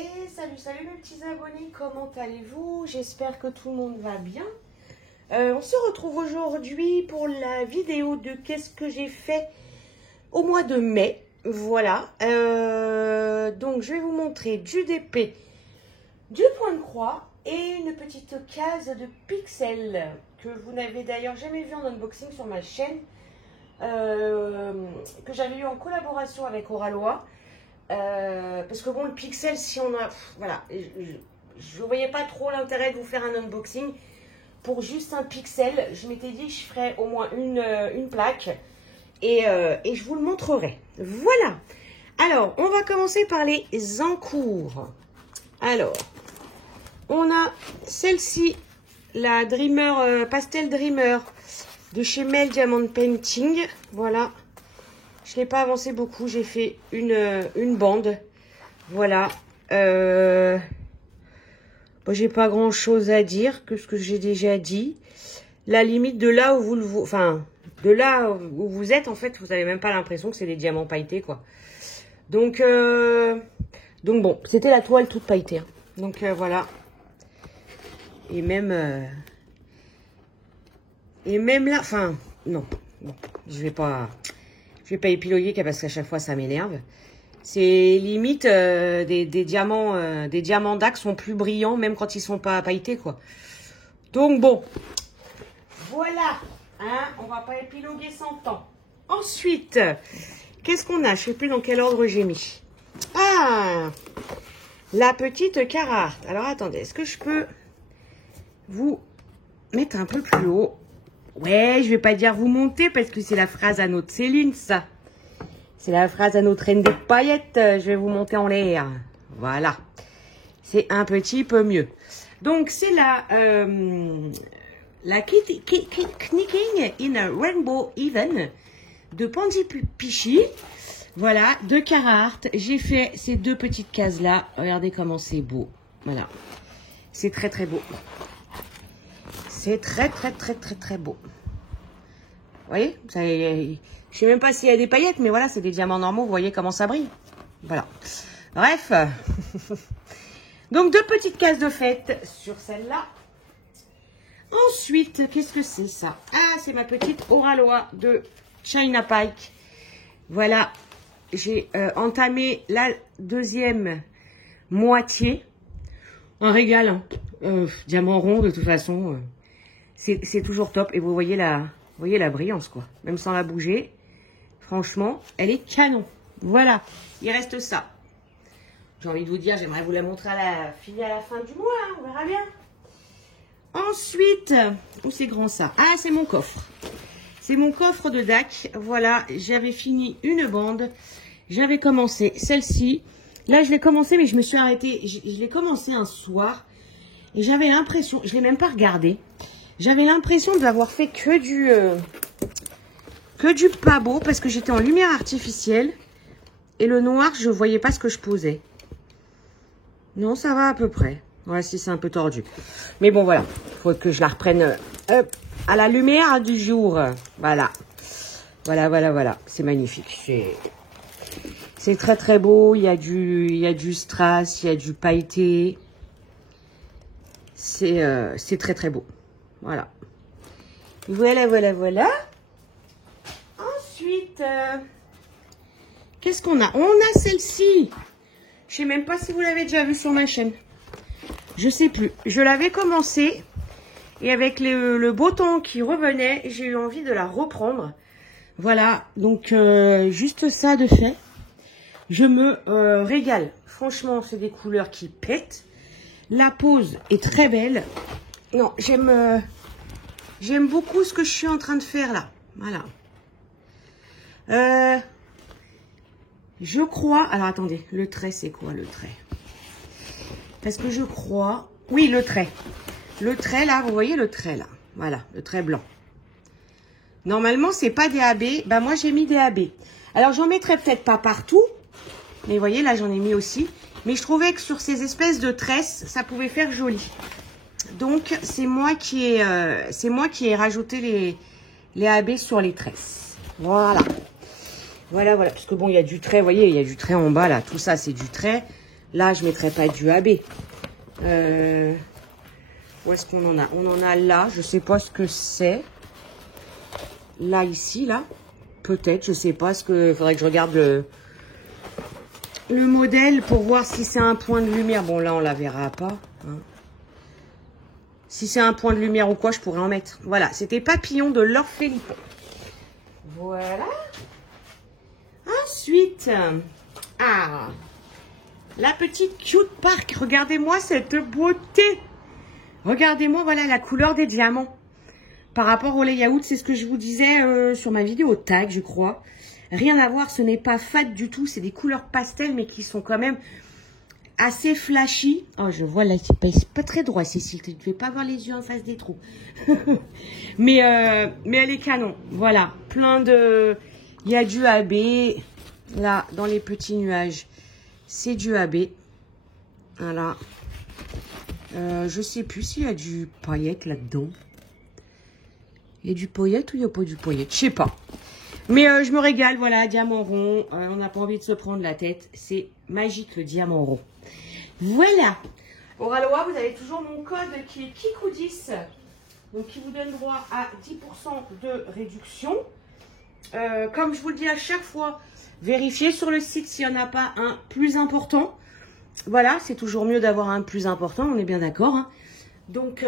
Et salut mes petits abonnés, comment allez-vous? J'espère que tout le monde va bien. On se retrouve aujourd'hui pour la vidéo de qu'est-ce que j'ai fait au mois de mai. Voilà, donc je vais vous montrer du DP, du point de croix et une petite case de pixels que vous n'avez d'ailleurs jamais vu en unboxing sur ma chaîne, que j'avais eu en collaboration avec Oralois. Parce que bon, le pixel, si on a... Voilà, je ne voyais pas trop l'intérêt de vous faire un unboxing pour juste un pixel. Je m'étais dit que je ferais au moins une plaque et je vous le montrerai. Voilà. Alors, on va commencer par les encours. Alors, on a celle-ci, la Dreamer, Pastel Dreamer de chez Mel Diamond Painting. Voilà. Je ne l'ai pas avancé beaucoup, j'ai fait une bande. Voilà. Bon, j'ai pas grand chose à dire que ce que j'ai déjà dit. La limite de là où vous de là où vous êtes, en fait, vous n'avez même pas l'impression que c'est des diamants pailletés, quoi. Donc bon, c'était la toile toute pailletée. Hein. Donc voilà. Et même là, enfin, non, bon, je vais pas épiloguer parce qu'à chaque fois ça m'énerve. C'est limite des diamants d'axe sont plus brillants même quand ils sont pas pailletés, quoi. Donc bon, voilà, hein, on va pas épiloguer sans temps. Ensuite, qu'est-ce qu'on a? Je sais plus dans quel ordre j'ai mis. Ah, la petite Carhartt. Alors attendez, est-ce que je peux vous mettre un peu plus haut? Ouais, je vais pas dire vous monter parce que c'est la phrase à notre Céline, ça. C'est la phrase à notre reine des paillettes. Je vais vous monter en l'air. Voilà. C'est un petit peu mieux. Donc, c'est la Knicking in a Rainbow Even de Pandy Pichy. Voilà, de Carhartt. J'ai fait ces deux petites cases-là. Regardez comment c'est beau. Voilà. C'est très, très beau. C'est très beau. Vous voyez, ça, je sais même pas s'il y a des paillettes, mais voilà, c'est des diamants normaux. Vous voyez comment ça brille. Voilà. Bref. Donc, deux petites cases de fête sur celle-là. Ensuite, qu'est-ce que c'est ça? Ah, c'est ma petite Oralois de China Pike. Voilà. J'ai entamé la deuxième moitié. Un régal. Hein. Diamant rond, de toute façon. C'est toujours top. Et vous voyez la brillance, quoi. Même sans la bouger. Franchement, elle est canon. Voilà. Il reste ça. J'ai envie de vous dire, j'aimerais vous la montrer à la fin du mois. Hein, on verra bien. Ensuite, où c'est grand ça? Ah, c'est mon coffre. C'est mon coffre de DAC. Voilà. J'avais fini une bande. J'avais commencé celle-ci. Là, je l'ai commencé, mais je me suis arrêtée. Je l'ai commencé un soir. Et j'avais l'impression, je ne l'ai même pas regardé. J'avais l'impression de l'avoir fait que du pas beau parce que j'étais en lumière artificielle et le noir, je voyais pas ce que je posais. Non, ça va à peu près. Voilà, si c'est un peu tordu. Mais bon, voilà. Il faut que je la reprenne à la lumière du jour. Voilà. Voilà. C'est magnifique. C'est très, très beau. Il y a du strass, il y a du pailleté. C'est très, très beau. Voilà. Voilà. Ensuite, qu'est-ce qu'on a? On a celle-ci. Je sais même pas si vous l'avez déjà vue sur ma chaîne. Je sais plus. Je l'avais commencé. Et avec le beau temps qui revenait, j'ai eu envie de la reprendre. Voilà. Donc, juste ça de fait. Je me régale. Franchement, c'est des couleurs qui pètent. La pose est très belle. Non, j'aime beaucoup ce que je suis en train de faire là. Voilà. Je crois... Alors, attendez. Le trait, c'est quoi, le trait? Parce que je crois... Oui, le trait. Le trait, là, vous voyez le trait, là. Voilà, le trait blanc. Normalement, c'est pas des AB. Ben, moi, j'ai mis des AB. Alors, j'en mettrai peut-être pas partout. Mais vous voyez, là, j'en ai mis aussi. Mais je trouvais que sur ces espèces de tresses, ça pouvait faire joli. Donc, c'est moi qui ai rajouté les AB sur les tresses. Voilà. Voilà. Parce que bon, il y a du trait, vous voyez, il y a du trait en bas, là. Tout ça, c'est du trait. Là, je ne mettrai pas du AB. Où est-ce qu'on en a? On en a là, je ne sais pas ce que c'est. Là, ici, là. Peut-être, je ne sais pas. Il faudrait que je regarde le modèle pour voir si c'est un point de lumière. Bon, là, on la verra pas. Hein. Si c'est un point de lumière ou quoi, je pourrais en mettre. Voilà, c'était Papillon de Laure Philippon. Voilà. Ensuite, la petite Cute Park. Regardez-moi cette beauté. Regardez-moi, voilà, la couleur des diamants. Par rapport au layout, c'est ce que je vous disais sur ma vidéo tag, je crois. Rien à voir, ce n'est pas fade du tout. C'est des couleurs pastel, mais qui sont quand même assez flashy. Oh, je vois là, c'est pas très droit, Cécile. Tu ne fais pas avoir les yeux en face des trous. mais elle est canon. Voilà, plein de... Il y a du AB. Là, dans les petits nuages, c'est du AB. Voilà. Je sais plus s'il y a du paillette là-dedans. Il y a du paillette ou il n'y a pas du paillette? Je sais pas. Mais je me régale, voilà, diamant rond. On n'a pas envie de se prendre la tête. C'est magique le diamant rond. Voilà. Au Ralois, vous avez toujours mon code qui est Kikou10. Donc qui vous donne droit à 10% de réduction. Comme je vous le dis à chaque fois, vérifiez sur le site s'il n'y en a pas un plus important. Voilà, c'est toujours mieux d'avoir un plus important, on est bien d'accord. Hein. Donc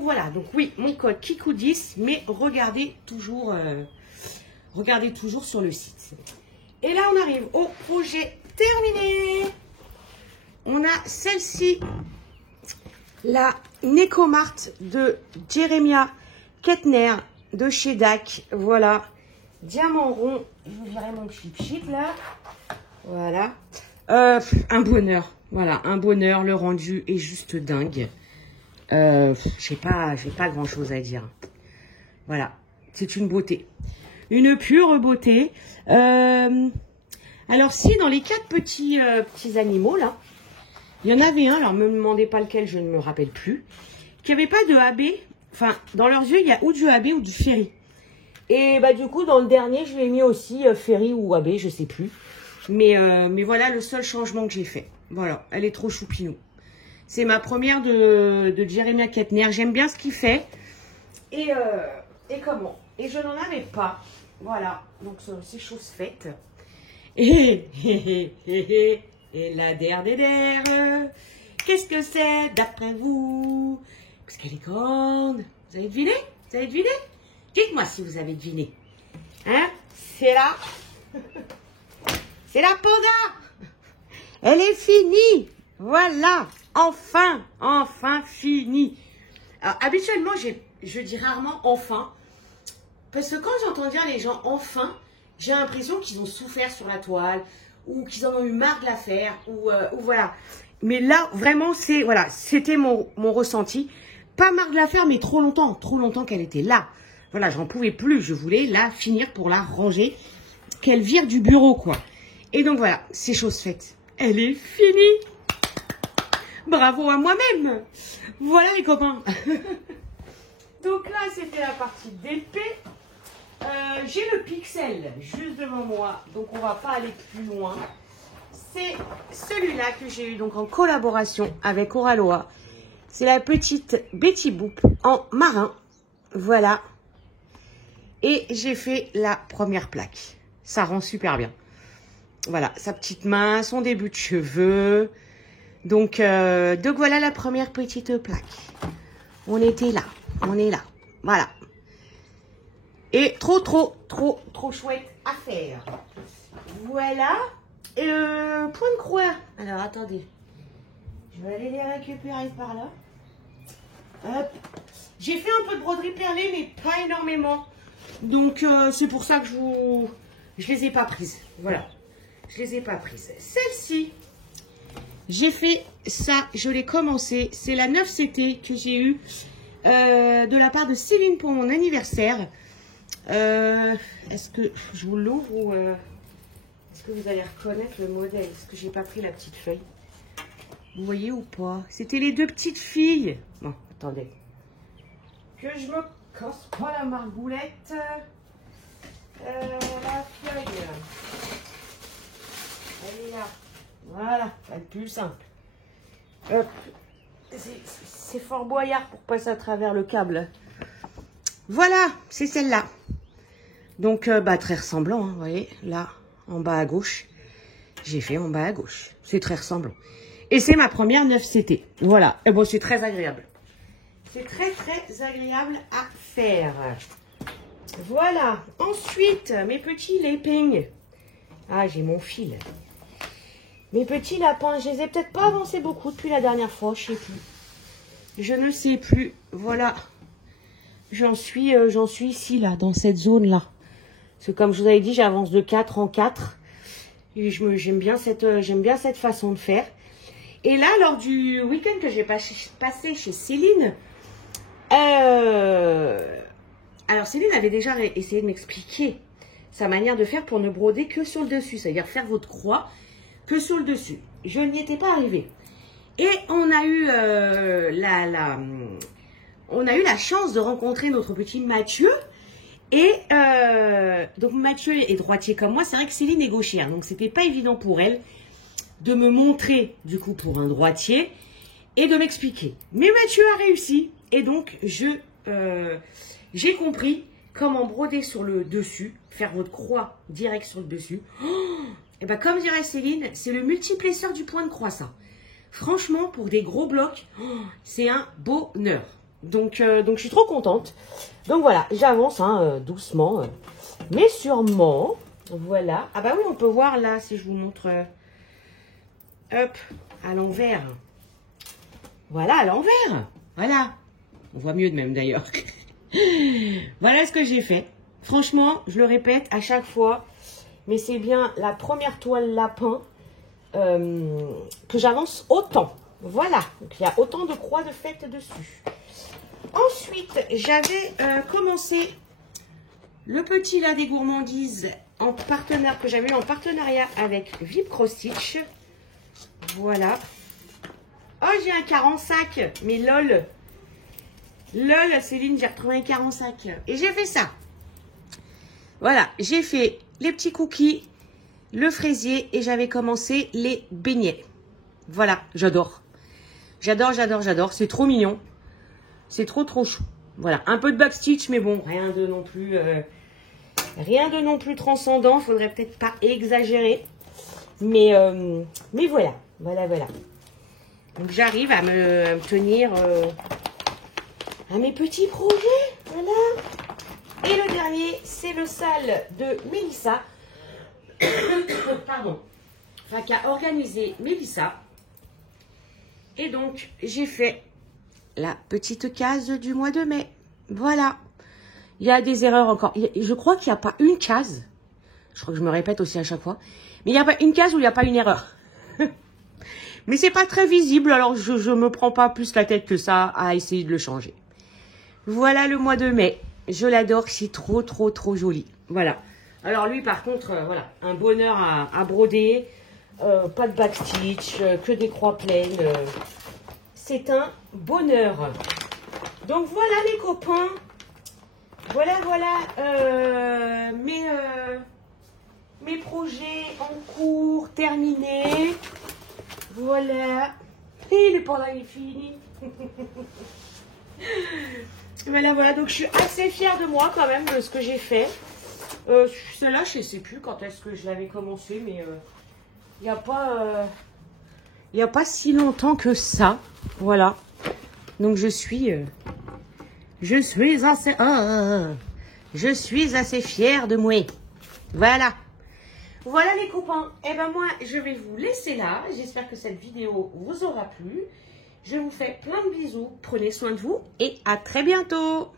voilà, donc oui, mon code Kikou10, mais regardez toujours sur le site. Et là, on arrive au projet terminé. On a celle-ci, la Necomart de Jeremiah Kettner de chez DAC. Voilà, diamant rond. Je vous dirai mon chip là. Voilà. Un bonheur. Voilà, un bonheur. Le rendu est juste dingue. J'ai pas grand chose à dire. Voilà, c'est une beauté. Une pure beauté. Alors si dans les 4 petits animaux là, il y en avait un, alors ne me demandez pas lequel, je ne me rappelle plus, qui avait pas de AB. Enfin, dans leurs yeux, il y a ou du AB ou du ferry. Et bah du coup, dans le dernier, je lui ai mis aussi ferry ou AB, je sais plus. Mais voilà le seul changement que j'ai fait. Voilà, elle est trop choupinou. C'est ma première de Jeremiah Kettner. J'aime bien ce qu'il fait. Et comment? Et je n'en avais pas. Voilà, donc c'est chose faite. Et la der. Qu'est-ce que c'est d'après vous? Parce qu'elle est grande. Vous avez deviné? Vous avez deviné? Dites-moi si vous avez deviné. Hein? C'est là. C'est la panda. Elle est finie. Voilà. Enfin finie. Alors, habituellement, je dis rarement enfin. Parce que quand j'entends dire les gens enfin, j'ai l'impression qu'ils ont souffert sur la toile. Ou qu'ils en ont eu marre de la faire. Ou voilà. Mais là, vraiment, c'était mon ressenti. Pas marre de la faire, mais trop longtemps qu'elle était là. Voilà, j'en pouvais plus. Je voulais la finir pour la ranger. Qu'elle vire du bureau, quoi. Et donc voilà, c'est chose faite. Elle est finie. Bravo à moi-même. Voilà les copains. Donc là, c'était la partie d'épée. J'ai le pixel juste devant moi. Donc on va pas aller plus loin. C'est celui-là que j'ai eu donc en collaboration avec Oraloa. C'est la petite Betty Boop en marin. Voilà. Et j'ai fait la première plaque. Ça rend super bien. Voilà, sa petite main, son début de cheveux. Donc voilà la première petite plaque. On était là, on est là. Voilà. Et trop chouette à faire. Voilà. Et point de croix. Alors, attendez. Je vais aller les récupérer par là. Hop. J'ai fait un peu de broderie perlée, mais pas énormément. Donc, c'est pour ça que je les ai pas prises. Voilà. Je les ai pas prises. Celle-ci, j'ai fait ça. Je l'ai commencé. C'est la 9CT que j'ai eue de la part de Céline pour mon anniversaire. Est-ce que je vous l'ouvre ou est-ce que vous allez reconnaître le modèle? Est-ce que j'ai pas pris la petite feuille? Vous voyez ou pas? C'était les 2 petites filles. Bon, attendez. Que je me casse pas la margoulette. La feuille. Elle est là. Voilà, ça va être plus simple. Hop. C'est fort boyard pour passer à travers le câble. Voilà, c'est celle-là. Donc, très ressemblant, hein, vous voyez, là, en bas à gauche. J'ai fait en bas à gauche. C'est très ressemblant. Et c'est ma première 9CT. Voilà. Et bon, c'est très agréable. C'est très, très agréable à faire. Voilà. Ensuite, mes petits lapins. Ah, j'ai mon fil. Mes petits lapins, je les ai peut-être pas avancés beaucoup depuis la dernière fois. Je sais plus. Je ne sais plus. Voilà. J'en suis ici, là, dans cette zone-là. Parce que comme je vous avais dit, j'avance de 4 en 4. Et j'aime bien cette façon de faire. Et là, lors du week-end que j'ai passé chez Céline, alors Céline avait déjà essayé de m'expliquer sa manière de faire pour ne broder que sur le dessus. C'est-à-dire faire votre croix que sur le dessus. Je n'y étais pas arrivée. Et on a eu la chance de rencontrer notre petit Mathieu. Et donc Mathieu est droitier comme moi. C'est vrai que Céline est gauchère. Donc c'était pas évident pour elle de me montrer du coup pour un droitier et de m'expliquer. Mais Mathieu a réussi. Et donc j'ai compris comment broder sur le dessus. Faire votre croix direct sur le dessus. Et ben comme dirait Céline, c'est le multiplesseur du point de croix ça. Franchement, pour des gros blocs, c'est un bonheur. Donc je suis trop contente. Donc voilà, j'avance doucement, mais sûrement. Voilà. Ah bah oui, on peut voir là, si je vous montre, hop, à l'envers. Voilà, à l'envers. Voilà. On voit mieux de même d'ailleurs. Voilà ce que j'ai fait. Franchement, je le répète à chaque fois, mais c'est bien la première toile lapin que j'avance autant. Voilà. Donc il y a autant de croix de fête dessus. Ensuite, j'avais commencé le petit là des gourmandises que j'avais eu en partenariat avec Vip Cross Stitch. Voilà. Oh, j'ai un 45, mais lol. Lol, Céline, j'ai retrouvé un 45. Et j'ai fait ça. Voilà, j'ai fait les petits cookies, le fraisier et j'avais commencé les beignets. Voilà, j'adore. J'adore, j'adore, j'adore. C'est trop mignon. C'est trop chou. Voilà, un peu de backstitch, mais bon, rien de non plus transcendant. Faudrait peut-être pas exagérer. Mais voilà, voilà. Donc j'arrive à me tenir à mes petits projets. Voilà. Et le dernier, c'est le sale de Mélissa. Pardon. Enfin, qu'a organisé Mélissa. Et donc, j'ai fait la petite case du mois de mai. Voilà. Il y a des erreurs encore. Je crois qu'il n'y a pas une case. Je crois que je me répète aussi à chaque fois. Mais il n'y a pas une case où il n'y a pas une erreur. Mais c'est pas très visible. Alors, je me prends pas plus la tête que ça à essayer de le changer. Voilà le mois de mai. Je l'adore. C'est trop joli. Voilà. Alors, lui, par contre, voilà. Un bonheur à broder. Pas de backstitch. Que des croix pleines. C'est un bonheur. Donc voilà les copains. Voilà mes projets en cours terminés. Voilà. Et le pendant est fini. Voilà. Donc je suis assez fière de moi quand même de ce que j'ai fait. Celle-là, je ne sais plus quand est-ce que je l'avais commencé, mais il n'y a pas si longtemps que ça. Voilà. Donc je suis assez fière de moi. Voilà. Voilà les copains. Et ben moi, je vais vous laisser là. J'espère que cette vidéo vous aura plu. Je vous fais plein de bisous. Prenez soin de vous et à très bientôt.